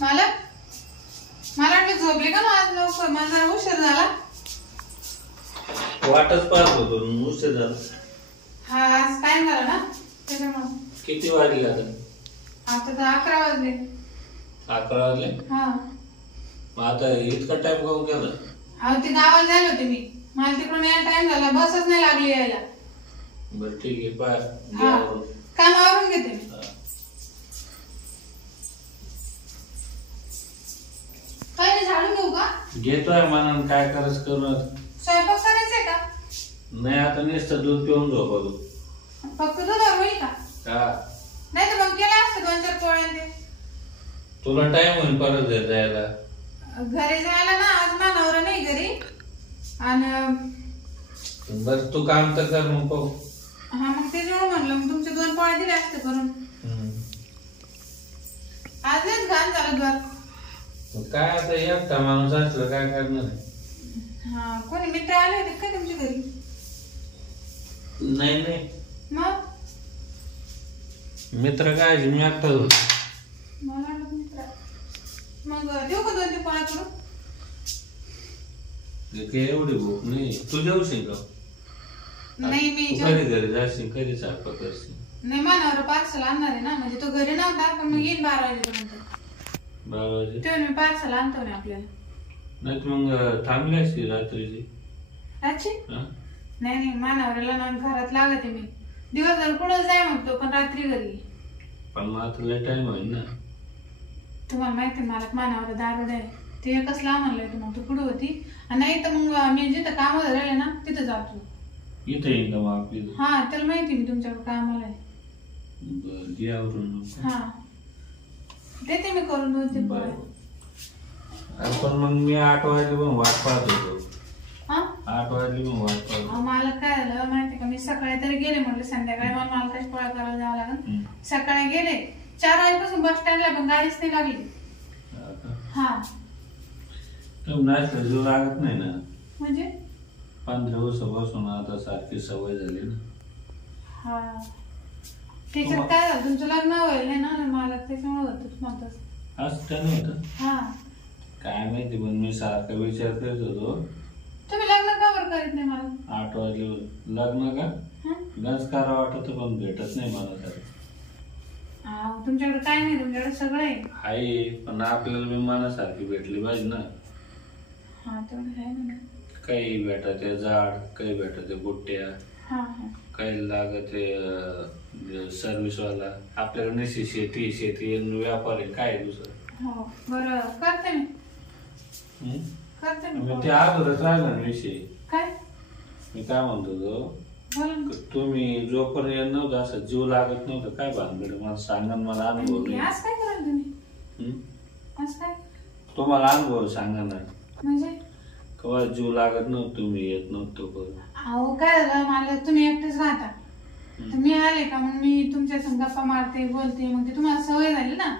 मालक मला वाटलं झोपले का आज लवकर माझा उशीर झाला वाटच पाहत होतो उशीर झाला हा आज टाइम झाला ना त्याच्यामुळे किती वाजले आता आता तर 11 वाजले 11 वाजले हा मग आता इतका टाइम काऊन केला अहो ते गावाला जायला होते मी मला तिकडून यायला टाइम झाला बसच नाही लागली यायला बरं ठीक आहे पाय हा कामावरून घेते मी काय नाही झाडून घेऊ का घेतोय मनानं काय करायचं करून स्वयंपाक करायचंय का नाही आता नुसतं दूध पिऊन झोपतो फक्त दुधावर होईल का हा नाही तर मग केलं असतं 2-4 पोळ्या ते तुला टाइम होईल परत जायला घरी जायला ना आज नवरा नाही घरी आणि बस तू काम तर कर मग पाहू हा मग ते जेवण म्हणलं मग तुमचे 2 पोळ्या दिले असते करून आज लयच घाण झालं घर काय आता एकटा माणूस असलं काय करणार हा कोणी मित्र आले होते का तुमच्या घरी नाही नाही मग मित्र काय मी एकटा होतो मला वाटलं मित्र मग देऊ का 2-3 पोळ्या करून एवढी भूक नाही तू जेवशील का नाही मी कधी घरी जाशील कधी स्वयंपाक करशील नाही मानावर पार्सल आणणार आहे ना म्हणजे तो घरी नव्हता पण मग येईल 12 वाजेपर्यंत 12 वाजे तेव्हा मी पार्सल आणतो ना आपल्याला नाही तर मग थांबली असती रात्रीची रातची नाही नाही मानावरला ना घरात लागते मी दिवसभर कुठं जाय म्हणतो पण रात्री घरी पण मग आता लय टाइम होईल ना तुम्हाला माहिती मला मानावर दारू आहे ते कसला म्हणलंय तू मग तू कुठं होती आणि नाही तर मग मी जिथं कामावर राहिले ना तिथं जातो इथे येईल का मग आपली हा त्याला माहिती मी तुमच्याकडे कामाला आहे बरं घे आवरून हा देते मी करून 2-3 पोळ्या पण मग मी 8 वाजले पण वाट पाहत होतो हा 8 वाजले पण वाट पाहत होतो मला काय झालं माहिती का मी सकाळी तरी गेले म्हटलं संध्याकाळी मला मालकाची पोळ्या करायला जावं लागेल सकाळी गेले 4 वाजेपासून बस स्टँडला पण गाडीच नाही लागली हा नाश्ता जीव लागत नाही ना म्हणजे 15 वर्षापासून आता सारखी सवय झाली ना हा त्याच्यात काय झालं तुमचं लग्न होईल नाही ना मला त्याच्यामुळे होतं तुम्हाला असं नाही होतं हा काय माहिती पण मी सारखा विचार करत होतो तुम्ही लग्न का बरं करीत नाही मला 8 वाजले लग्न का गंज करा वाटत पण भेटत नाही मला तर तुमच्याकडे काय नाही तुमच्याकडे सगळं आहे पण आपल्याला मी मनासारखी भेटली पाहिजे ना हा तेवढं आहे ना काही भेटते झाड काही भेटते बुट्ट्या काही लागते सर्व्हिस वाला आपल्याकडे नसते शेती व्यापार आहे काय दुसरं हो बरं करते मी मग ते अगोदरच राहिला ना विषय काय मी काय म्हणतो तुम्ही जोपर्यंत येत नव्हतं असं जीव लागत नव्हतं काय भानगड मला सांगा मला अनुभव नाही काय कराल तुम्ही काय तुम्हाला अनुभव सांगा ना म्हणजे केव्हा जीव लागत नव्हतं तुम्ही येत नव्हतो अहो काय झालं मला तुम्ही एकटेच राहता तर मी आले का मग मी तुमच्या संग गप्पा मारते बोलते मग ते तुम्हाला सवय झाली ना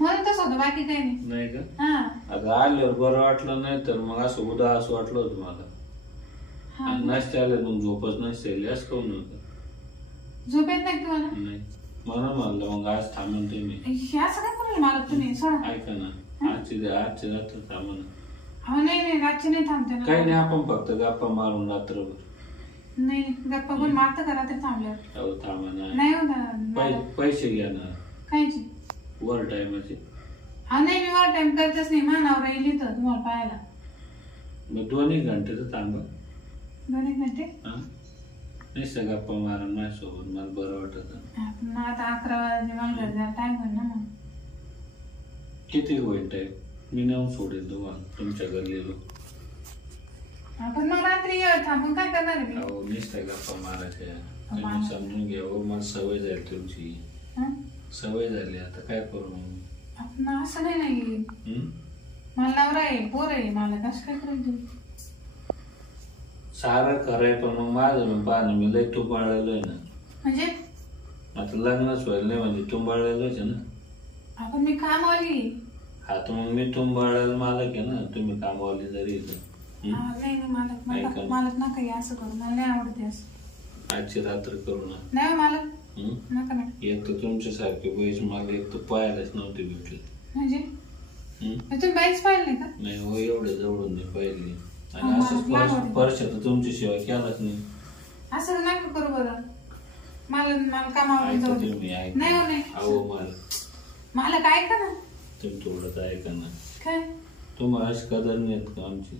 म्हणून तसं होतं बाकी काही नाही का आता आल्यावर बरं वाटलं नाही तर मग असं उदास वाटलं होतं मला नसते आले मग झोपच नसते असं काऊन होतं झोप येत नाही तुम्हाला नाही म्हणून म्हणलं मग आज थांबून तुम्ही असं काय करू मला तुम्ही सोडा ऐका ना आजची रात्र थांबा ना अहो नाही रातची नाही थांबते ना काही नाही आपण फक्त गप्पा मारून रात्रभर नाही गप्पा कोण मारतं का रात्री थांबल्यावर थांबा ना नाही होता पैसे घ्या ना कायची वर टायमाचे नाही मी वर टाइम करतच नाही मानावर येईल तर तुम्हाला पाहायला मग 2 घंटे तर थांबा 2 घंटे नाही गप्पा मारा माझ्यासोबत मला बरं वाटत आता 11 वाजले मला घरी जायला टाइम होईल ना मग किती होईल टाइम मी नेऊन सोडेल तुम्हाला तुमच्या घरी गेलो पण मग रात्री थांबून काय करणार आहे हो नुसत्या गप्पा मारायच्या तुम्ही समजून घ्या मला सवय झाली तुमची सवय झाली आता काय करू मग आपण असं नाही मला नवरा आहे पोर आहे मला कसं काय करेल तुम्ही सारं खरंय पण मग माझं मी पाहणं मी लय तुंबाळलेलो आहे ना म्हणजे आता लग्नच व्हायला नाही म्हणजे तुंबाळलेलोच आहे ना आपण मी कामवाली हा तर मग मी तुंबाळलेलं मालक आहे ना तुम्ही कामवाली जरी नाही मालक नका असं करू मला नाही आवडते असं आजची रात्र करू ना नाही मालक नका ना एक तर तुमच्यासारखे पैसे मला एक तर पाहायलाच नव्हते भेटले म्हणजे तुम्ही बाईच पाहिलं नाही का? नाही हो, एवढं जवळून नाही पाहिजे. आणि असंच वर्षात तुमची सेवा केलाच नाही. असं नका करू बरं. मला कामावरून जाऊ दे. नाही हो नाही. अहो मला काय ऐका ना. तुम्ही थोडं ऐका ना. काय तुम्हाला अशी कदर नाही का आमची?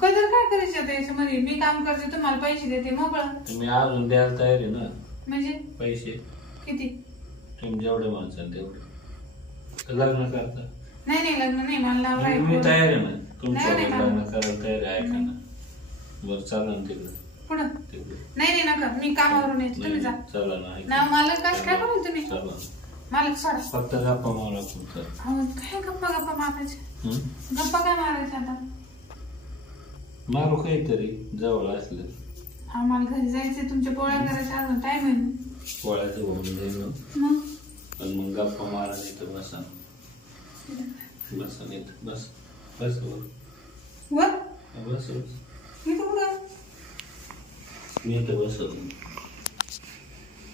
कदर काय करायची आता याच्यामध्ये? मी काम करते, तुम्हाला पैसे देते, मोकळं. तुम्ही अजून द्यायला तयार आहे ना? म्हणजे पैसे किती? तुम्ही जेवढे माणसाल तेवढे. लग्न करता? नाही लग्न नाही. मला मी तयार आहे ना तुमच्या लग्न करायला तयार आहे. ऐका ना. बरं चला ना तिकडे. पुढं नाही नका. मी कामावरून येते, तुम्ही जा. चला ना. मला काय करू तुम्ही? चला मला सोडा. फक्त गप्पा मारा. काय गप्पा मारायचे? गप्पा काय मारायचे आता? मारू काहीतरी जवळ असलं. मला घरी जायचंय. तुमच्या पोळ्या करायच्या अजून टाइम आहे. पोळ्याचं होऊन जाईल मग. पण मग गप्पा मारा नाही तर बसा. नाही तर बस. बस वर बस. मी तर कुठं? मी तर बसतो.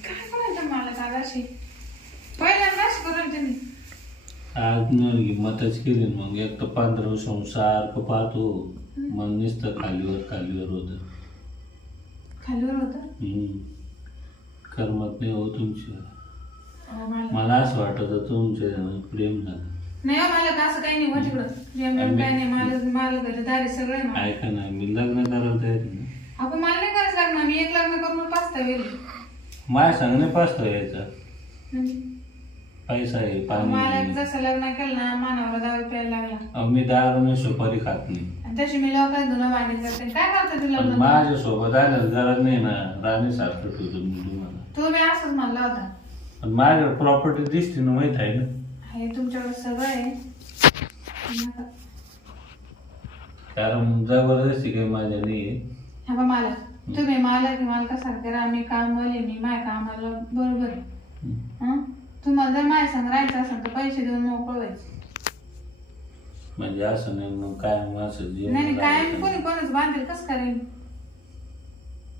काय करायचं मला कागाशी? पहिल्यांदा अशी करेल तुम्ही. आज नाही मतच केली. मग एक तर 15 संसार पाहतो. मग नुसतं खालीवर होत. खालीवर होत. करमत नाही हो तुमची. मला असं वाटत तुमचे प्रेम झालं. नाही मला असं काही नाही. तिकडं प्रेम काय नाही. मला घरी दारी सगळं. ऐका ना, मी लग्न करायला तयार आहे. आपण मला नाही करायचं लग्न. मी एक लग्न करून पाचता वेळ. माझ्या सांगणे पाचता यायचा. पैसा आहे, पाणी. मला जसं लग्न केलं ना मानावर दारू प्यायला लागला. मी दारू सोपारी खात नाही. तशी मी लोकांना धुणं भांडी करते. काय करते तुला? माझ्या सोबत आलं गरज नाही ना. राणी सारखं ठेवतो मी तुम्हाला. तुम्ही असंच म्हणला होता. पण माझ्याकडे प्रॉपर्टी दिसते ना, माहित आहे ना. हे तुमच्याकडे सगळं आहे. कारण जबरदस्ती काही माझ्या नाही. हा मला तुम्ही मला की मला कसं करा. मी कामवाले. मी माझ्या कामाला बरोबर आहे. तुम्हाला जर माझ्या संग राहायचं असेल तर पैसे देऊन मोकळ व्हायचं. म्हणजे असं नाही मग काय असं नाही काय कोणी कोणच बांधेल कसं करेल?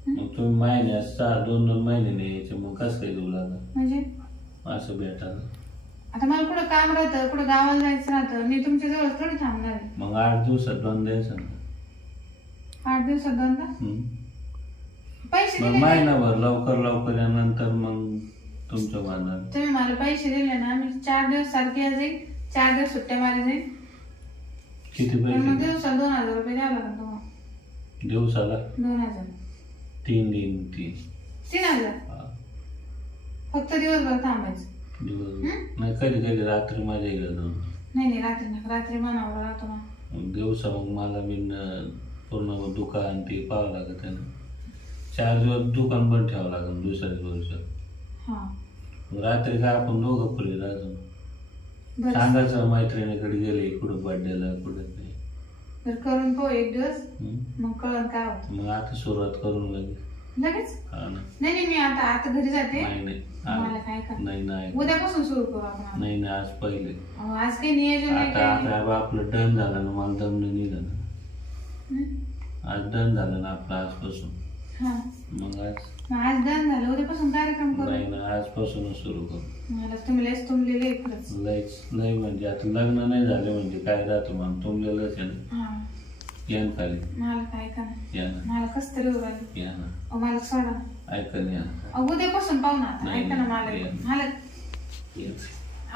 मग तुम्ही महिन्यात 2 महिने नाही यायचे. मग कसं काय देऊ लागलं म्हणजे असं भेटायला? आता मला कुठं काम राहतं, कुठं गावाला जायचं राहतं. मी तुमच्या जवळ थोडी थांबणार आहे. मग 8 दिवसात 2 द्यायचं ना. 8 दिवसात 2दा पैसे मग दिले. महिनाभर लवकर यानंतर मग तुमचं बांधणार. तुम्ही मला पैसे दिले ना, मी 4 दिवस सारखे जाईल. 4 दिवस सुट्ट्या मारे जाईल. किती पैसे? मग दिवसाला 2000 रुपये द्यावं लागेल तुम्हाला. दिवसाला 2000. 3 दिन 3000 फक्त दिवसभर थांबायचं. नाही कधी रात्री माझ्या इकडे जाऊन. नाही रात्री मनावर राहतो ना. दिवसा मग मला पूर्ण दुकान ते पाहावं लागत आहे ना. 4 दिवस दुकान बंद ठेवावं लागेल दुसऱ्या दिवसात. रात्री काय आपण दोघं फ्री राहतो. सांगायचं मैत्रिणीकडे गेले कुठं बर्थडेला कुठं नाही. करून पाहू एक दिवस. मग कळत काय होतं. मग आता सुरुवात करून लगेच. हा ना. नाही मी आता घरी जाते. नाही मला काय नाही उद्यापासून सुरू करू आपण. नाही आज पहिले. आज काही नियोजन नाही. आता आपलं डन झालं ना. मला दम नाही निघालं. आज डन झालं ना आपलं आजपासून. मग आज डन झालं. उद्यापासून कार्यक्रम करू. नाही ना आजपासूनच सुरू करू. मला तुम्ही लयच तुंबलेले खरंच. लयच नाही म्हणजे आता लग्न नाही झाले म्हणजे काय राहतो मग तुंबलेलंच आहे ना. या खाली. मला काय का या ना. मला कस तरी उरायला या ना. मला सोडा. ऐका ना. उद्यापासून पाहू ना. ऐका ना मला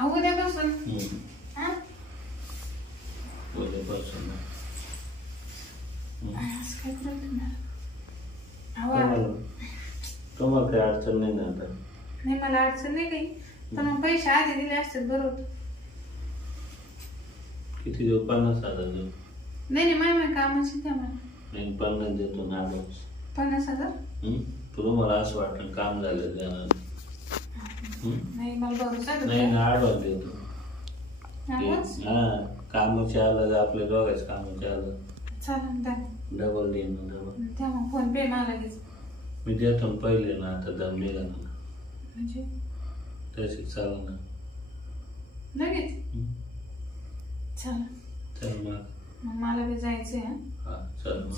उद्यापासून. उद्यापासून काय तुम्हाला काही अडचण नाही ना आता? नाही मला अडचण नाही काही. पण मग पैसे आधी दिले असतात बरोबर. किती देऊ? 50,000 देऊ? नाही माझ्या कामाची द्या मला. नाही 50 देतो ना. 50,000? तुम्हाला असं वाटलं काम झालं त्यानं? नाही मला भरोसा नाही ना. आडवून देतो. कामाचे आलं आपल्या दोघांच कामाचे आलं. चालेल द्या. डबल देईन ना. डबल द्या मग. फोन पे मला लगेच. मी देतो पहिले ना. आता दम निघा ना. म्हणजे तशी चालू ना लगेच. चल मग मला बी जायचंय. हा चल मग.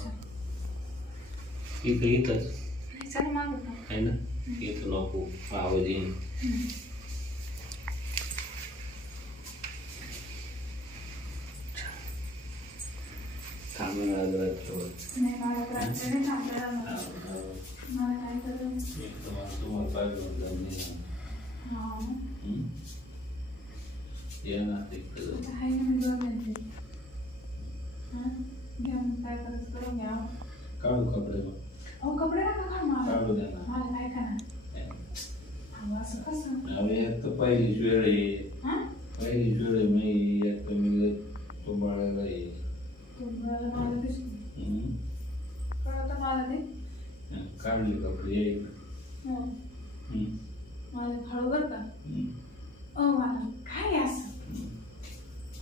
इथंच चल मग आहे ना. इथं नको आवाज येईन. आम्ही आज रात्रभर नाही मला रात्री नाही थांबता येणार. मला काय करायचं? एक तर मला तुम्हाला पाहिजे होतं नाही. हा ये ना तिकडं. आता आहे ना मी दोन मिनिटे. हा घ्या मग काय करायचं करून घ्या. काढू कपडे बघ. अहो कपडे नका काढू मला. काढू द्या ना. मला काय करणार? अहो असं कसं? अहो एक तर पहिलीच वेळ आहे. हा पहिलीच वेळ आहे. मी एक तर मी तुम्हाला आहे. तुम्हाला मला दिसतो. कळतं मला ते. काढले कपडे येईल. मला खाऊ बरं का? मला काय असं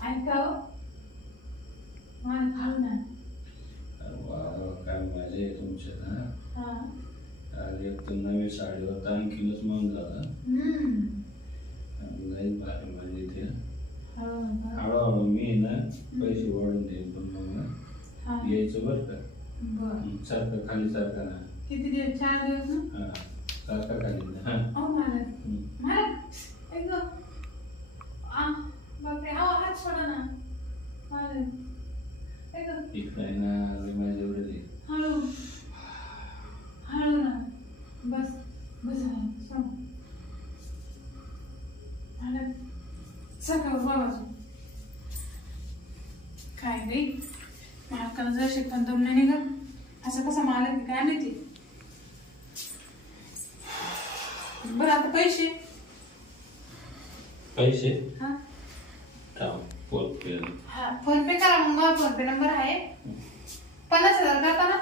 ऐकाव मला खाऊ ना. वा काय मजा आहे तुमच्या. आज एक तर नवी साडीवर आणखीनच मन झाला. नाही भारी मजा येते. हळूहळू मी ना पैसे वाढून देईन पण मग यायचं बरं का. सारखं खाली सारखं ना. किती दिवस? 4 दिवस ना. हा सारखं खाली ना. मला एकदम बापरे. हात सोडा ना. मला ठीक आहे ना. माझ्या एवढं हळू हळू ना. बस बस सकाळ बाबाजू काय बाई मालकाला जर शिकवण दम नाही निघत. असं कसं मालक काय माहिती. बरं आता पैसे पैसे हा फोन पे. हा फोन पे करा. मग मला फोन पे नंबर आहे. 50,000 करता ना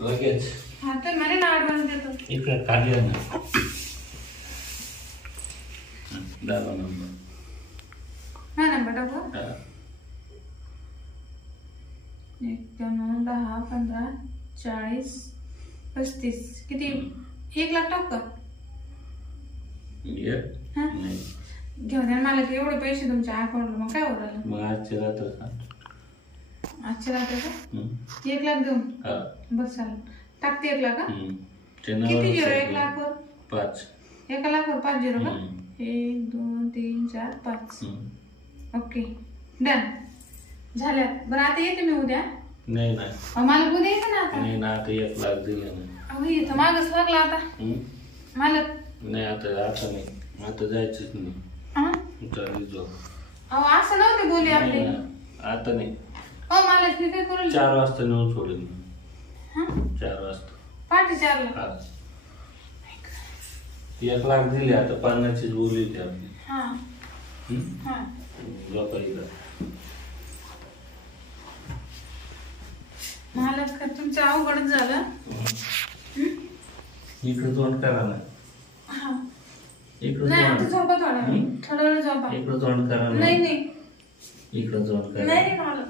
लगेच. हा तर म्हणे ना ऍडव्हान्स देतो. इकडे काढली ना. दादा नंबर. हा नंबर टाकू. 91 10 15 40 35 किती 1 लाख टाकू का? नाही घेऊन द्या मला की एवढे पैसे तुमच्या अकाउंटला. मग काय होत आलं? मग आजच्या रात्र आजच्या रात्री का 1 लाख देऊन बस चालेल. टाकते 1 लाख. का किती झिरो 1 लाखवर? 5. 1 लाखवर 5 झिरो का? 1 2 3 4 5. ओके डन झाल्या. बरं आता येते मी उद्या. नाही नाही मला उद्या येते ना. आता नाही ना. आता 1 लाख दिले ना. अहो इथं मागच लागला आता मला. नाही आता नाही. आता जायचंच नाही. चालेल जाऊ. अहो असं नव्हते बोली आपले. आता नाही. हो मला काय करू? 4 वाजता नेऊन सोडेल. 4 वाजता पहाटे 4 ला. 1 लाख दिले. आता 50ची बोली होती आपली. मला तुमचं अवघडच झालं. इकडे तोंड करा ना. इकडे नाही आता झोपा थोडा वेळ झोपा. इकडे तोंड करा ना. नाही इकडे तोंड करा. नाही मला